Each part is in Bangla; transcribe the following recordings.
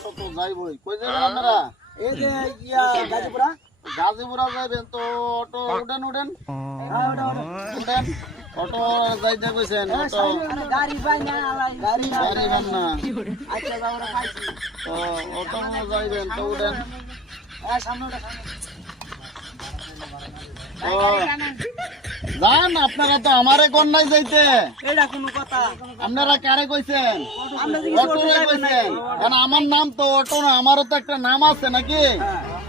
অটো তো যাইবই। কই যাবেন আপনারা? এই যে গাজীপুরা গাজীপুরা যাইবেন তো অটো উঠেন উঠেন উঠেন। অটো যাইতে কইছেন, অটো গাড়ি পাই না গাড়ি পারিবেন না। আচ্ছা বাবা খাইছি তো অটো যাইবেন তো উঠেন। সামনে তো যান, আপনারা তো আমারে কোন নাই যাইতে। এটা কোনো কথা আপনারা কারে কইছেন? আমরা অটোরে কইছেন। কারণ আমার নাম তো অটো না, আমারও তো একটা নাম আছে নাকি?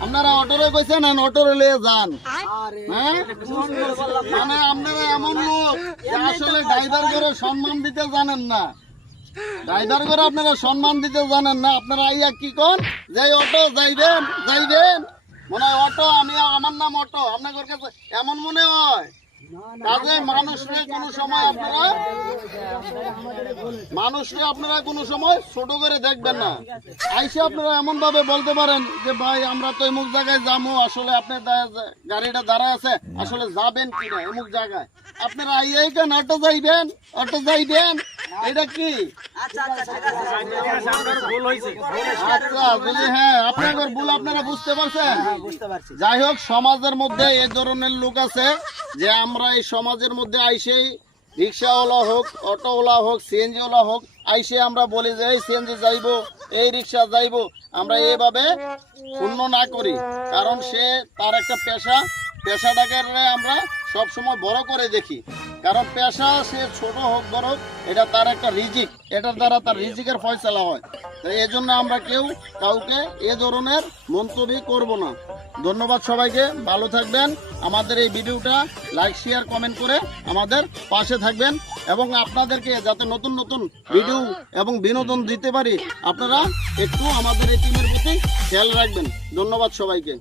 আপনারা অটোরে কইছেন, অটোরে লিয়ে যান। আরে হ্যাঁ, মানে আপনারা এমন লোক যে আসলে ড্রাইভার করে সম্মান দিতে জানেন না। ড্রাইভার করে আপনারা সম্মান দিতে জানেন না। আপনারা আইয়া কি কোন যে অটো যাইবেন যাইবেন, মনে হয় অটো, আমি আমার নাম অটো, আপনার কাছে এমন মনে হয়। কাজে মানুষকে কোনো সময় আপনারা কোনো সময় ছোট করে দেখবেন না। আইসে আপনারা এমন ভাবে বলতে পারেন যে ভাই আমরা তো এমুক জায়গায় যাবো, আসলে আপনার গাড়িটা দাঁড়ায় আছে, আসলে যাবেন কিনা এমুক জায়গায়। আপনারা আইয়াই কেন অটো যাইবেন এটা কি? আচ্ছা আচ্ছা যদি হ্যাঁ আপনাদের ভুল আপনারা বুঝতে পারছেন। বুঝতে পারছি যাই হোক, সমাজের মধ্যে এই ধরনের লোক আছে যে আমরা এই সমাজের মধ্যে আইসেই রিক্সাওয়ালা হোক, অটোওয়ালা হোক, সিএনজিওয়ালা হোক, আইসে আমরা বলি যে এই সিএনজি যাইবো, এই রিক্সা যাইবো। আমরা এইভাবে শূন্য না করি, কারণ সে তার একটা পেশাটাকে আমরা সব সময় বড় করে দেখি। কারণ পেশা সে ছোট হোক বড় হোক, এটা তার একটা রিজিক, এটার দ্বারা তার রিজিকের ফয়সালা হয়। তাই এই জন্য আমরা কেউ কাউকে এ ধরনের মন্তব্য করব না। ধন্যবাদ সবাইকে, ভালো থাকবেন। আমাদের এই ভিডিওটা লাইক শেয়ার কমেন্ট করে আমাদের পাশে থাকবেন, এবং আপনাদেরকে যাতে নতুন নতুন ভিডিও এবং বিনোদন দিতে পারি, আপনারা একটু আমাদের এই টিমের প্রতি খেয়াল রাখবেন। ধন্যবাদ সবাইকে।